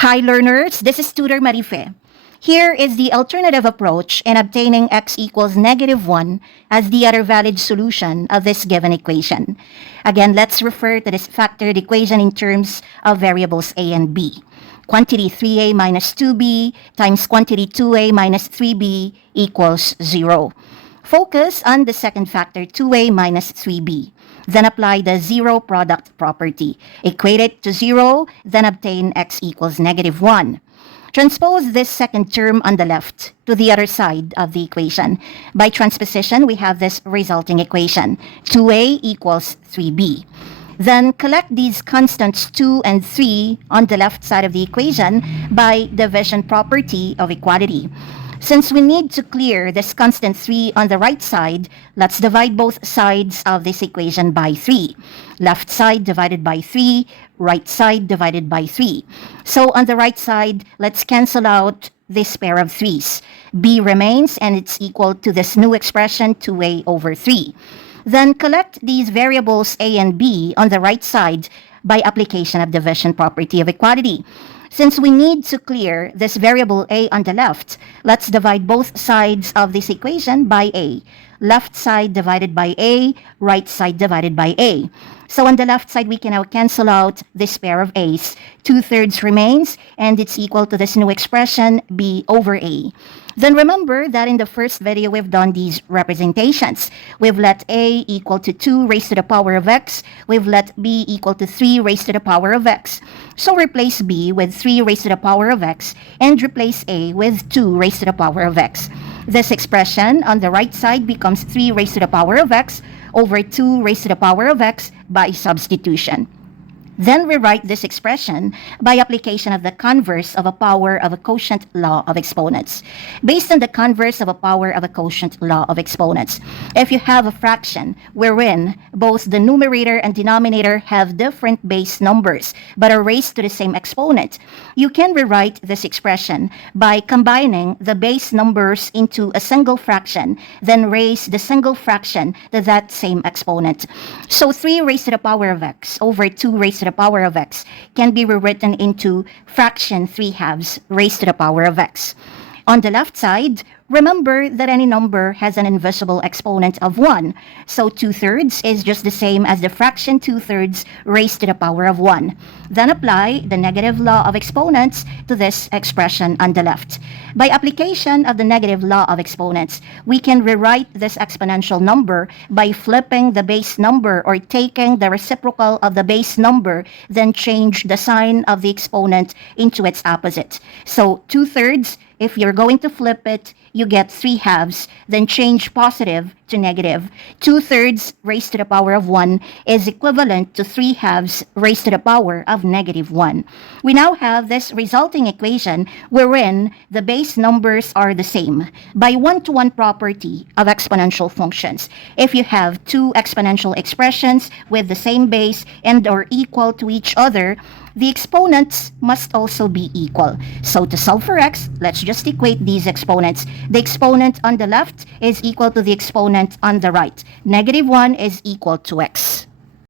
Hi learners, this is Tutor Marife. Here is the alternative approach in obtaining x equals -1 as the other valid solution of this given equation. Again, let's refer to this factored equation in terms of variables a and b. Quantity 3a minus 2b times quantity 2a minus 3b equals 0. Focus on the second factor 2a minus 3b. Then apply the zero product property. Equate it to 0, then obtain x equals -1. Transpose this second term on the left to the other side of the equation. By transposition, we have this resulting equation, 2a equals 3b. Then collect these constants 2 and 3 on the left side of the equation by division property of equality. Since we need to clear this constant 3 on the right side, let's divide both sides of this equation by 3. Left side divided by 3, right side divided by 3. So on the right side, let's cancel out this pair of 3's. B remains and it's equal to this new expression 2a over 3. Then collect these variables a and b on the right side by application of division property of equality. Since we need to clear this variable a on the left, let's divide both sides of this equation by a. Left side divided by a, right side divided by a. So on the left side, we can now cancel out this pair of a's. 2/3 remains, and it's equal to this new expression, b over a. Then remember that in the first video, we've done these representations. We've let a equal to 2 raised to the power of x. We've let b equal to 3 raised to the power of x. So replace b with 3 raised to the power of x and replace a with 2 raised to the power of x. This expression on the right side becomes 3 raised to the power of x over 2 raised to the power of x by substitution. Then rewrite this expression by application of the converse of a power of a quotient law of exponents. Based on the converse of a power of a quotient law of exponents, if you have a fraction wherein both the numerator and denominator have different base numbers but are raised to the same exponent, you can rewrite this expression by combining the base numbers into a single fraction, then raise the single fraction to that same exponent. So 3 raised to the power of x over 2 raised to the power of x can be rewritten into fraction 3/2 raised to the power of x. On the left side, remember that any number has an invisible exponent of 1, so 2/3 is just the same as the fraction 2/3 raised to the power of 1. Then apply the negative law of exponents to this expression on the left. By application of the negative law of exponents, we can rewrite this exponential number by flipping the base number or taking the reciprocal of the base number, then change the sign of the exponent into its opposite. So 2/3, if you're going to flip it, you get 3/2, then change positive to negative. 2/3 raised to the power of 1 is equivalent to 3/2 raised to the power of -1. We now have this resulting equation wherein the base numbers are the same. By one-to-one property of exponential functions, if you have two exponential expressions with the same base and are equal to each other, the exponents must also be equal. So to solve for x, let's just equate these exponents. The exponent on the left is equal to the exponent on the right. -1 is equal to x.